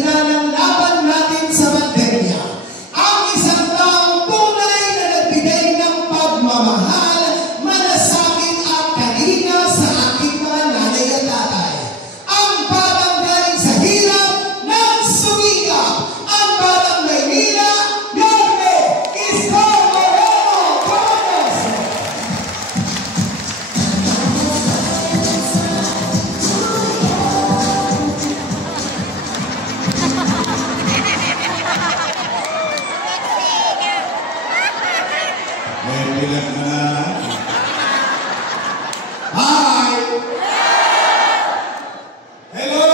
gitna ng laban natin sa pandemya. Ang isang taong tunay na nagbigay ng pagmamahal, malasakit at kalinga sa aking mga nanay at tatay. Ang batang galing sa hirap ng sumikap. Ang batang Maynila, Yorme Isko Moreno Torres. May bilang na. Hi! Hello!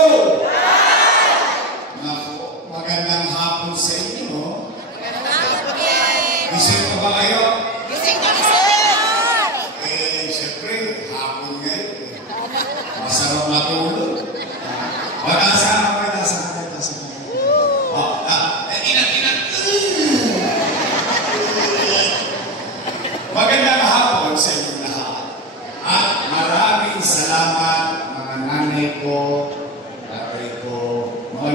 Naku, magandang hapon sa inyo. Gising pa ba kayo? Siyempre, hapon ngayon. Masarap matulog. Pag-asa ka. Inat. Magandang hapon sa inyong lahat. At maraming salamat mga nanay ko, tatay ko, mga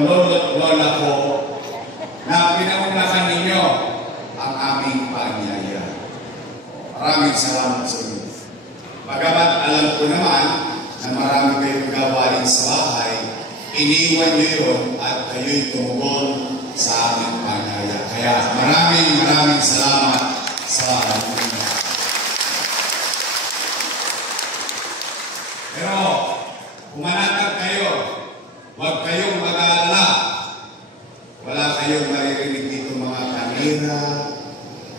lola ko, na pinaunahan ninyo ang aming paanyaya. Maraming salamat sa inyo. Bagamat alam ko naman na marami kayong gawain sa bahay, iniwan nyo yun at kayo'y tumugon sa aming paanyaya. Kaya maraming salamat sa inyo. Pero, pumanatag kayo. Huwag kayong mag-aalala. Wala kayong maririnig dito mga kamera.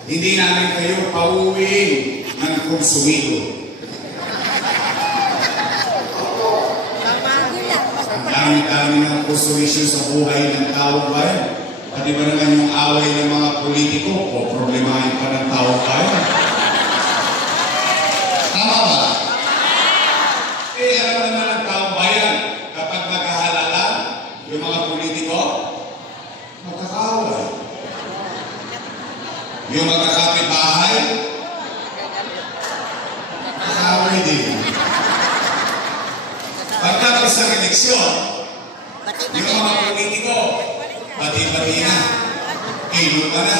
Hindi namin kayo pauwiin ng konsumido. Ang dami-dami ng konsumisyon sa buhay ng tao bayan. Pati ba naman yung away ng mga politiko o problemahin pa ng tao bayan? Tama ba? Alam naman ng taong bayan, kapag magkahalala, yung mga politiko, magkakaaway. Yung magkakapit-bahay, magkakaaway din. Pagkatapos ng eleksyon, yung mga politiko, pati-pati na, ilo ka na.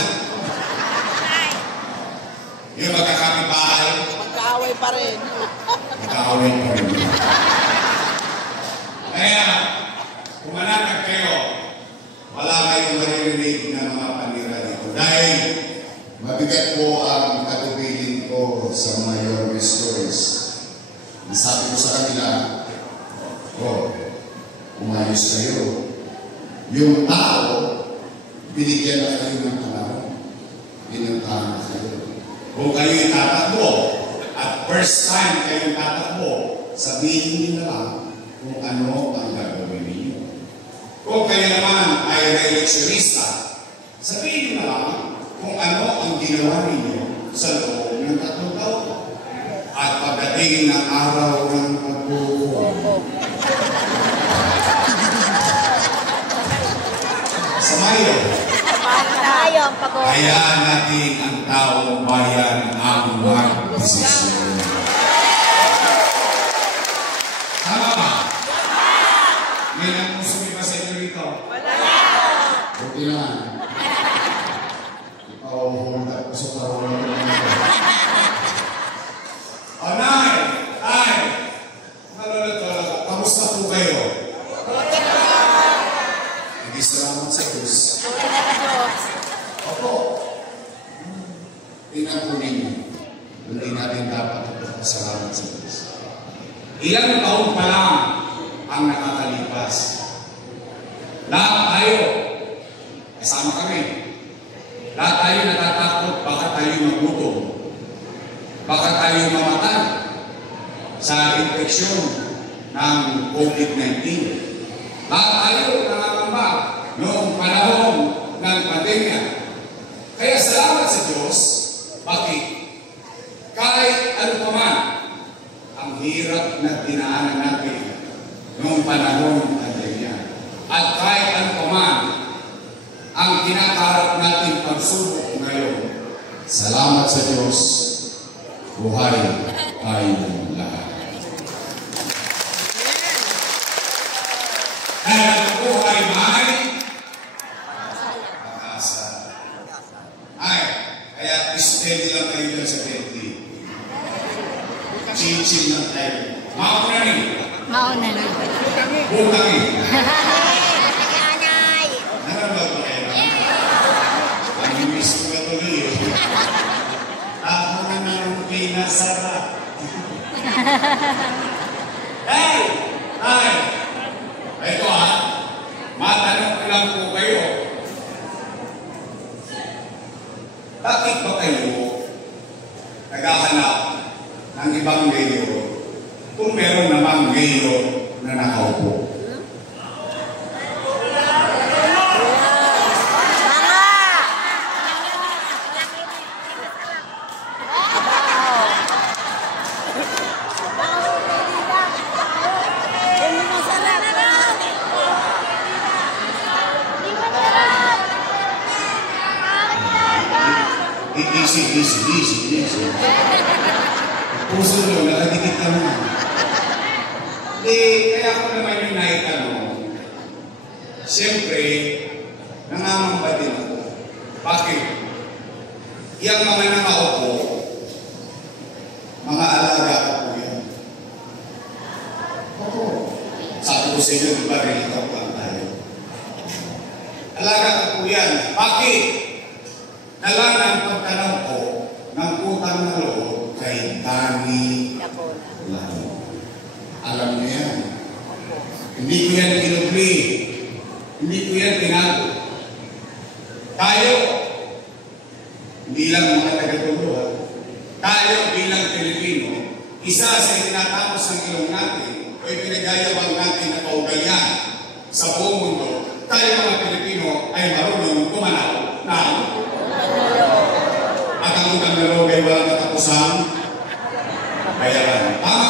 Yung magkakapit-bahay, magkaaway pa rin. Magkaaway pa rin. Kaya, pumanatag kayo, wala kayong maririnig na mga panira dito. Dahil, mabigat po ang katubilin ko sa mga Yorme stories. Nasabi ko sa kanila, umayos kayo. Yung tao, binigyan na kayo ng panahon. Pinuntahan na kayo. Kung kayo itatakbo, at first time kayong tatakbo, sabihin niyo na lang kung ano ang gagawin niyo. Kung kayo naman ay re-electionista, sabihin niyo na lang kung ano ang ginawa ninyo sa loob ng 3 taon. At pagdating ng araw ng pagbubuhay, sa Mayo, hayaan natin ang taong bayan ang mag-desisyon. Tama ba? May nangusumi ba sa inyo dito? Wala! Buti naman. Ipawahulog at puso parang Nay! Tay! Malulot-lolo, kamusta po kayo? Hindi salamat sa Diyos. Opo. Tingnan po ninyo. Hindi natin dapat ipagpasalamat sa Diyos. Ilang taon pa lang ang nakakalipas. Lahat tayo, kasama kami. Lahat tayo natatakot, baka tayo magutom. Baka tayo mamatay sa infeksyon ng COVID-19. Lahat tayo nangangamba noong panahon ng pandemya. Kaya salamat sa Diyos, bakit? Kahit ano pa man ang hirap na dinaanan natin noong panahon ng pandemya. At kahit ano pa man ang kinakaharap natin pagsubok ngayon, salamat sa Diyos, buhay tayong lahat. Dahil ang buhay mahal, lang po kayo. Bakit ba kayo naghahanap ng ibang mayor kung meron namang mayor na nakaupo? Easy. Puso nyo, nakadikit ka naman. Kaya ako naman yung naitanong. Siyempre, nangangamba din ako. Bakit? Iyang mga nakaupo, mga alaga ko yan. Oo. Sabi ko sa inyo, di ba rin ikaw lang tayo? Alaga ko yan. Bakit? Nalang ang pagtanong ko ng utang na loob kay Dani Lano. Alam niyo yan. Hindi ko yan pinubli. Hindi ko yan tinago. Tayo, hindi lang mga taga-tulo, tayo bilang Pilipino, isa sa tinatapos ng ilong natin o ipinagayawang natin na kaugalian sa buong mundo, tayo mga Pilipino ay marunong kumanaw na at ang utang na loob ay walang katapusan bayaran. Tama